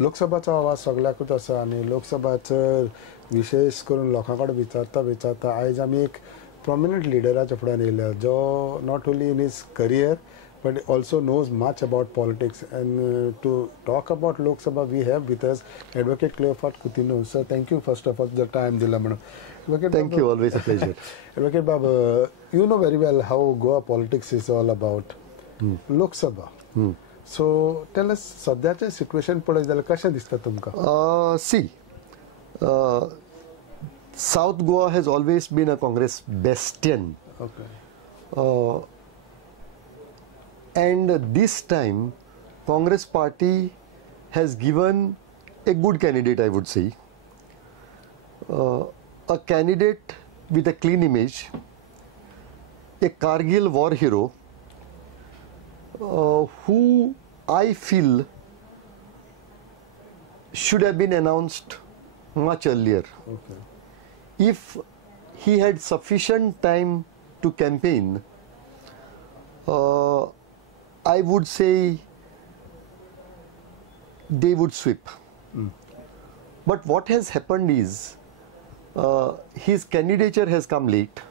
लोकसभाचा आवाज सगळ्याकूच आसा आनी लोकसभाचो विशेष करून लोकांकडे विचारता आयज आमी एक प्रॉमिनंट लिडराच्या फुड्यान येयल्या जो not only in his career but also knows much about politics. And to talk about Lok Sabha, we have with us Advocate Cleofato Coutinho. Sir, thank you first of all for the time dila madam. Thank you, always a pleasure. Advocate Baba, you know very well how Goa politics is all about. Lok Sabha. So tell us, sadhyaचे situation पळय जाल्यार कशें दिसता तुमकां? See, South Goa has always been a Congress bastion. Okay. And this time, Congress party has given a good candidate, I would say. A candidate with a clean image, a Kargil war hero, who I feel should have been announced much earlier. Okay. If he had sufficient time to campaign, I would say they would sweep. But what has happened is his candidature has come late.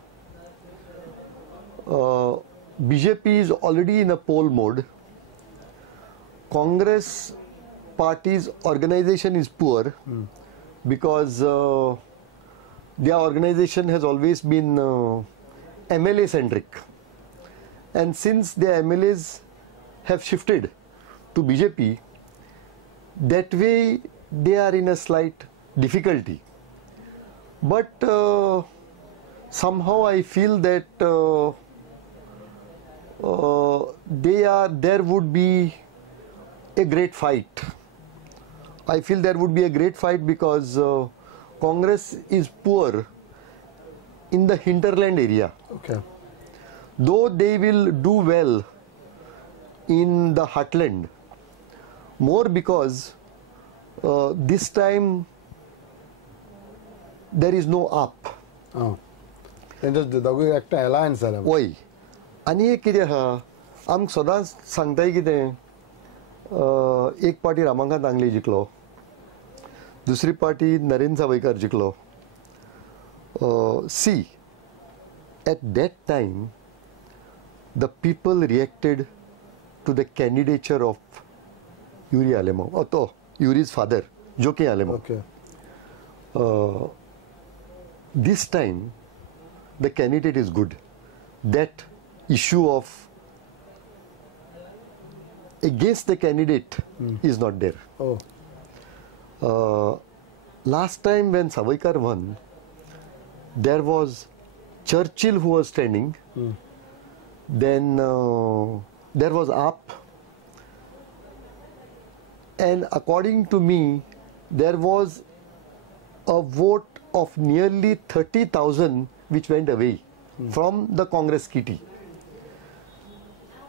BJP is already in a poll mode. Congress party's organization is poor because their organization has always been MLA centric. And since the MLAs have shifted to BJP, that way they are in a slight difficulty. But somehow I feel that there would be a great fight. I feel there would be a great fight because Congress is poor in the hinterland area. Okay. Though they will do well in the heartland, more because this time there is no up. Oh. And just the act alliance जाला. Oy. आणि एक कितें आहा, आमकां सदांच सांगताय कितें, एक पार्टी रामाकांत आंगले जिखलो, दुसरी पार्टी नरेंद्र सावयकार जिखलो. See, at that time, the people reacted to the candidature of Yuri Alemov, or Yuri's father, Joki Alemov. Okay. This time, the candidate is good. That issue of against the candidate is not there. Oh. Last time when Savaikar won, there was Churchill who was standing. Then there was up, and according to me, there was a vote of nearly 30,000 which went away from the Congress kitty.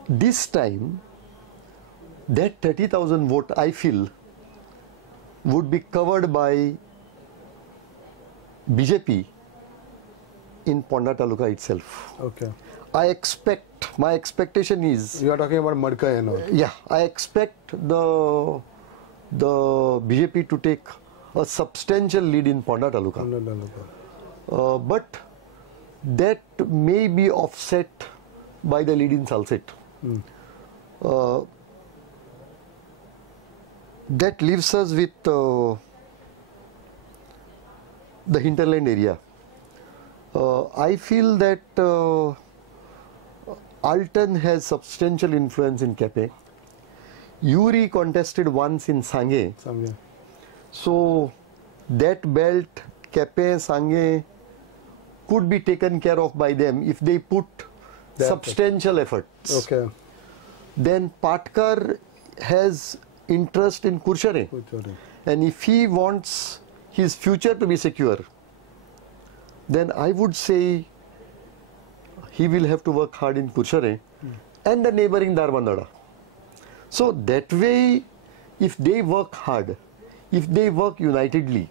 This time, that 30,000 vote, I feel, would be covered by BJP in Ponda Taluka itself. Okay. I expect, my expectation is... You are talking about Madka and all. Yeah, I expect the BJP to take a substantial lead in Ponda Taluka. But that may be offset by the lead in Salset. That leaves us with the hinterland area. I feel that Alton has substantial influence in Kepe. Yuri contested once in Sangye. So that belt, Kepe, Sangye, could be taken care of by them if they put substantial efforts. Okay. Then Patkar has interest in Kurshare. And if he wants his future to be secure, then I would say he will have to work hard in Kurshare and the neighboring Darbandada. So that way, if they work hard, if they work unitedly,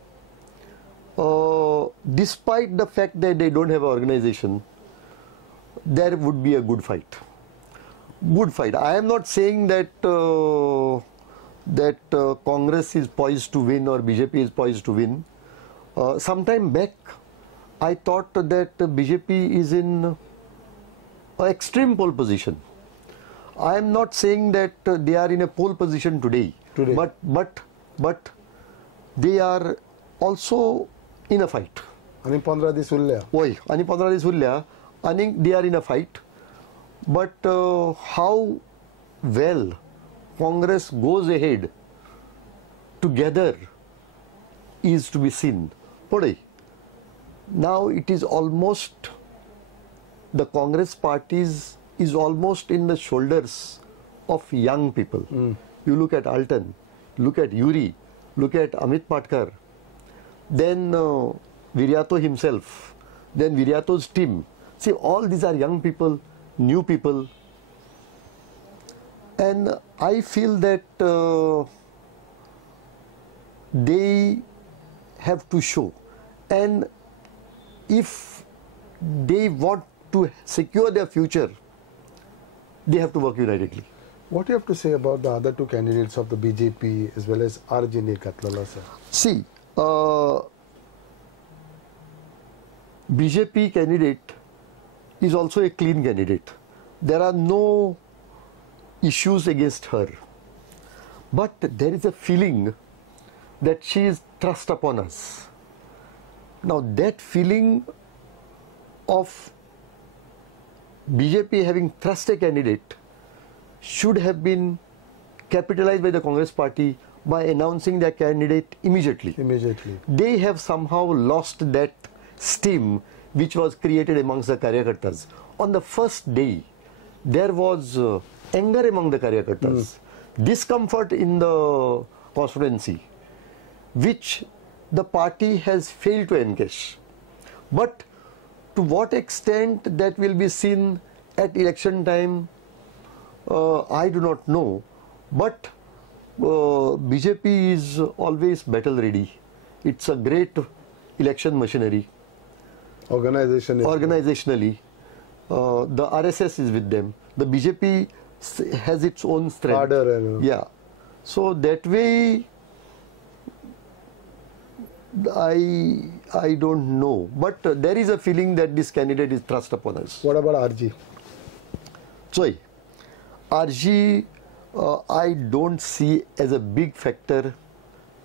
despite the fact that they don't have an organization, there would be a good fight. Good fight. I am not saying that that Congress is poised to win or BJP is poised to win. Some time back, I thought that BJP is in an extreme pole position. I am not saying that they are in a pole position today. But they are also in a fight. आणि 15 दिवस उरल्या. Oi, आणि 15 दिवस उरल्या, आणि they are in a fight. But how well Congress goes ahead together is to be seen. Now it is almost, the Congress parties is almost in the shoulders of young people. You look at Alton, look at Yuri, look at Amit Patkar, then Viryato himself, then Viryato's team. See, all these are young people, new people, and I feel that they have to show, and if they want to secure their future, they have to work unitedly. What do you have to say about the other two candidates of the BJP as well as RG Katlala, sir? See, BJP candidate is also a clean candidate. There are no issues against her. But there is a feeling that she is thrust upon us. Now that feeling of BJP having thrust a candidate should have been capitalized by the Congress party by announcing their candidate immediately. They have somehow lost that steam which was created amongst the Karyakartas. On the first day, there was anger among the Karyakartas, discomfort in the constituency, which the party has failed to encash. But to what extent that will be seen at election time, I do not know. But BJP is always battle ready. It's a great election machinery. Organizationally, the RSS is with them. The BJP has its own strength. Yeah. So that way, I don't know. But there is a feeling that this candidate is thrust upon us. What about RG? Sorry, RG, I don't see as a big factor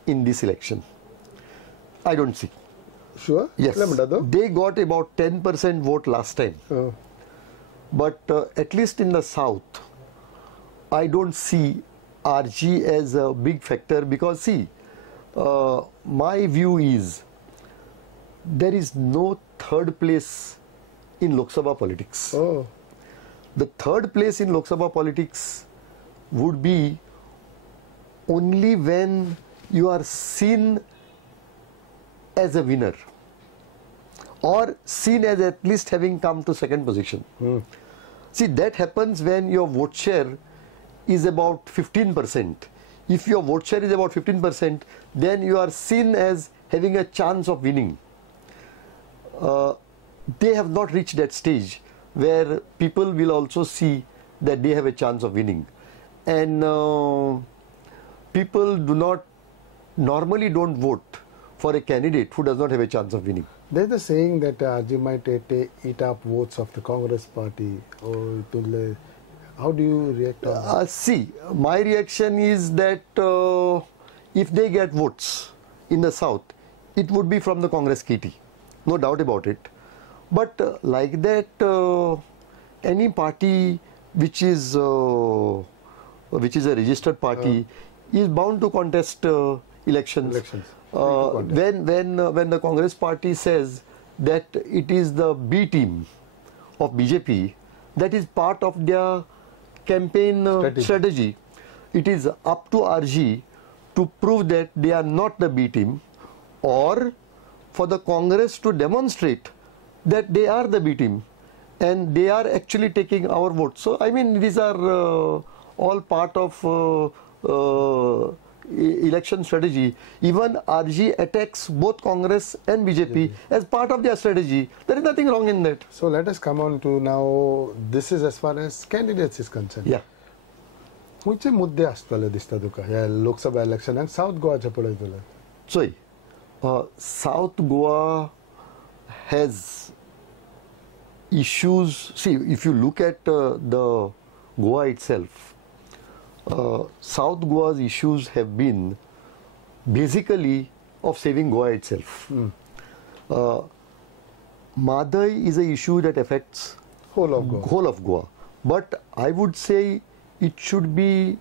in this election. I don't see. Sure? Yes. They got about 10% vote last time. But at least in the south, I don't see RG as a big factor because see, my view is there is no third place in Lok Sabha politics. The third place in Lok Sabha politics would be only when you are seen as a winner or seen as at least having come to second position. See, that happens when your vote share is about 15%. If your vote share is about 15%, then you are seen as having a chance of winning. They have not reached that stage where people will also see that they have a chance of winning. And people normally don't vote for a candidate who does not have a chance of winning. There's a saying that RG might eat up votes of the Congress party. How do you react on that? See, my reaction is that if they get votes in the south, it would be from the Congress kitty. No doubt about it. But like that, any party which is a registered party is bound to contest elections. When the Congress party says that it is the B team of BJP, that is part of their campaign strategy. It is up to RG to prove that they are not the B team, or for the Congress to demonstrate that they are the B team and they are actually taking our votes. So I mean, these are all part of election strategy. Even RG attacks both Congress and BJP as part of their strategy. There is nothing wrong in that. So let us come on to now, this is as far as candidates is concerned. Yeah. खंयचे मुद्दे आसतले दिसता तुका ह्या Lok Sabha इलेक्शनाक south गोवाचे पळयतले? चोय, South Goa has issues. See, if you look at the Goa itself, South Goa's issues have been basically of saving Goa itself. Madai is an issue that affects Whole of Goa. But I would say it should be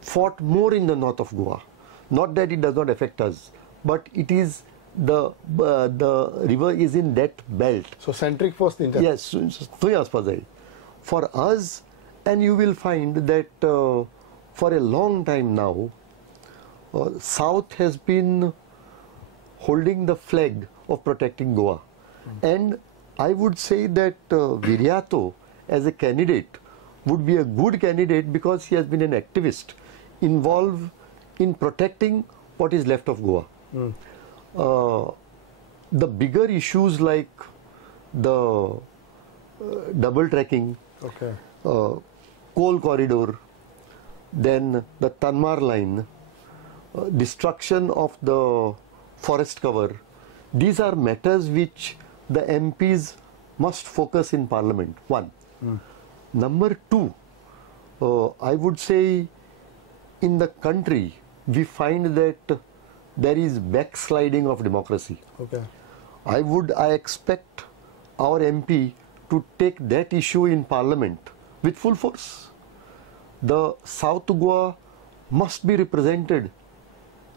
fought more in the north of Goa. Not that it does not affect us, but it is the river is in that belt. So centric force ninja. Yes, for us, and you will find that for a long time now, South has been holding the flag of protecting Goa. And I would say that Viryato as a candidate would be a good candidate because he has been an activist involved in protecting what is left of Goa. The bigger issues like the double tracking, coal corridor, then the Tanmar line, destruction of the forest cover, these are matters which the MPs must focus in Parliament, one. Number two, I would say in the country we find that there is backsliding of democracy. I expect our MP to take that issue in Parliament with full force. The South Goa must be represented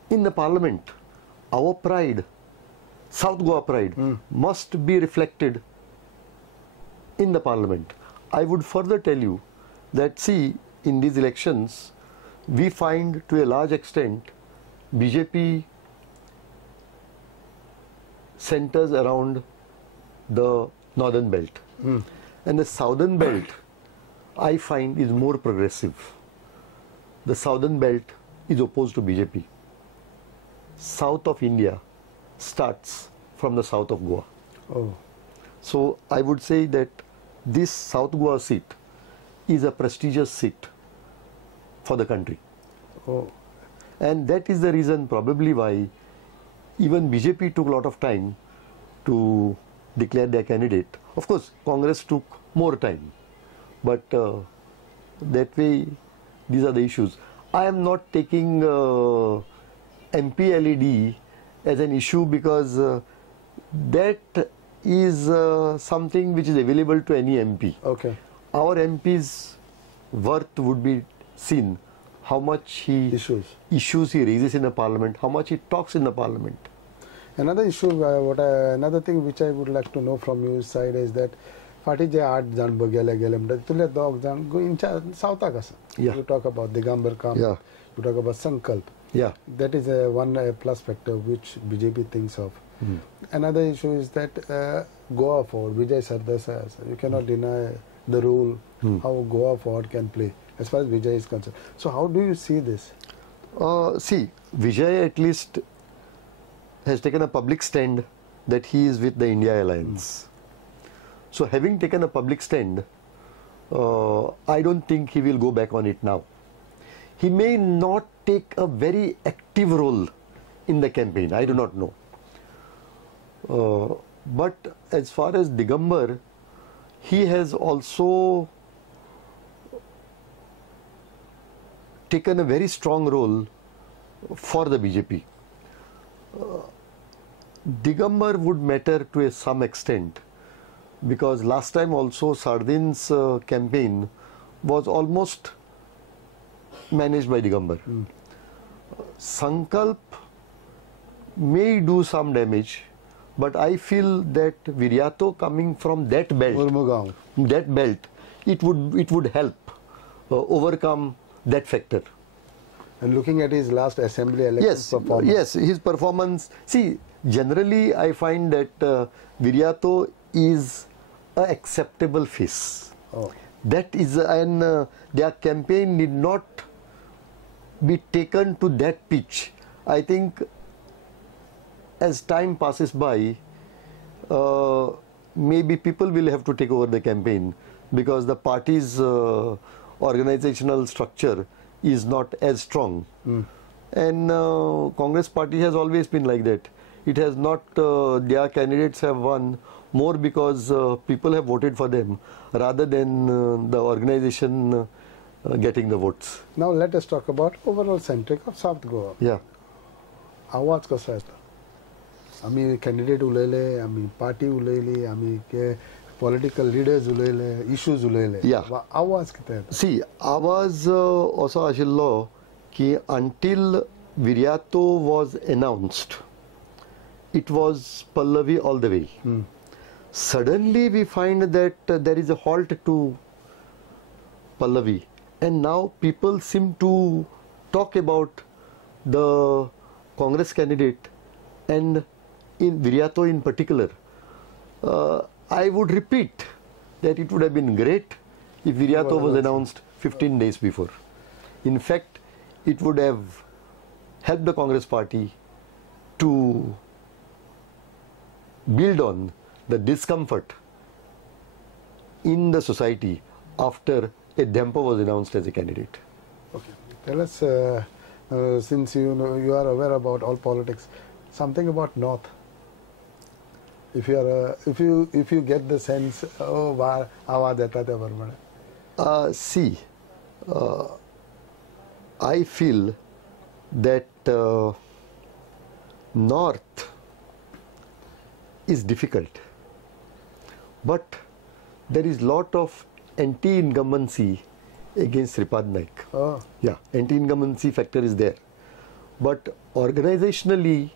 in the Parliament. Our pride, South Goa pride, must be reflected in the Parliament. I would further tell you that, see, in these elections, we find to a large extent BJP centers around the northern belt. And the southern belt, I find, is more progressive. The southern belt is opposed to BJP. South of India starts from the south of Goa. So I would say that this South Goa seat is a prestigious seat for the country. And that is the reason probably why even BJP took a lot of time to declare their candidate. Of course, Congress took more time. But that way, these are the issues. I am not taking MP LED as an issue because that is something which is available to any MP. Our MP's worth would be seen how much issues he raises in the Parliament, how much he talks in the Parliament. Another issue, another thing which I would like to know from your side is that फाटी जे 8 जाण बघेले गेले म्हणटा तुले 2 जाण गोंयच्या सावथाक आसा. You talk about Digambar Kam, you talk about Sankalp. That is one plus factor which BJP thinks of. Another issue is that Goa forward, Vijay Sardesai, you cannot deny the role how Goa forward can play as far as Vijay is concerned. So how do you see this? See, Vijay at least has taken a public stand that he is with the India Alliance. So having taken a public stand, I don't think he will go back on it now. He may not take a very active role in the campaign, I do not know. But as far as Digambar, he has also taken a very strong role for the BJP. Digambar would matter to some extent because last time also Sardin's campaign was almost managed by Digambar. Sankalp may do some damage, but I feel that Viryato coming from that belt, it would help overcome that factor. And looking at his last assembly election performance. Yes, his performance. See, generally I find that Viryato is an acceptable face. That is, and their campaign need not be taken to that pitch. I think as time passes by, maybe people will have to take over the campaign because the parties organizational structure is not as strong. And Congress party has always been like that. It has not, their candidates have won more because people have voted for them rather than the organization getting the votes. Now let us talk about overall centric of South Goa. Yeah. आवाज कसा येता? आम्ही candidate उलयले, आम्ही party उलयली, आम्ही political leaders उलयले, issues उलयले. आवाज कितें येता? सी, आवाज असो आशिल्लो की until Viriato was announced, it was Pallavi all the way. Suddenly we find that there is a halt to Pallavi, and now people seem to talk about the Congress candidate and in Viriato in particular. I would repeat that it would have been great if Viriato was announced 15 days before. In fact, it would have helped the Congress party to build on the discomfort in the society after a Dempo was announced as a candidate. Okay. Tell us, since you are aware about all politics, something about North. If you are, if you get the sense, oh, awaaz deta the barmane. See, I feel that North is difficult, but there is lot of anti-incumbency against Sripad Naik. Oh. Yeah, anti-incumbency factor is there, but organizationally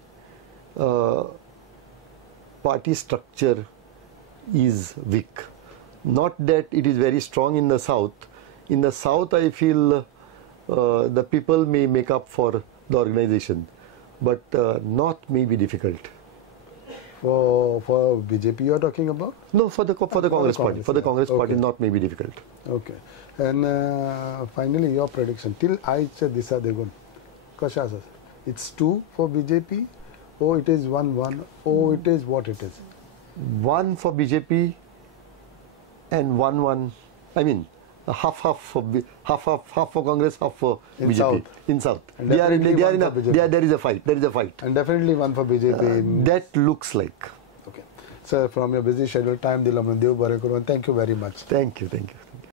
party structure is weak. Not that it is very strong in the south. In the south I feel the people may make up for the organization, but north may be difficult. For BJP you are talking about? No, for the Congress party. For the Congress party, north may be difficult. Okay. And finally, your prediction till आयच्या दिसा देखून कशें आसा? It's 2 for BJP, or it is 1-1, or it is what it is? 1 for BJP and 1-1. I mean, half for Congress, half for BJP. South. In South. And There is a fight. And definitely 1 for BJP. That looks like. Okay. Sir, from your busy schedule, time, Dilaman Dev Bare Kuru, and thank you very much. Thank you.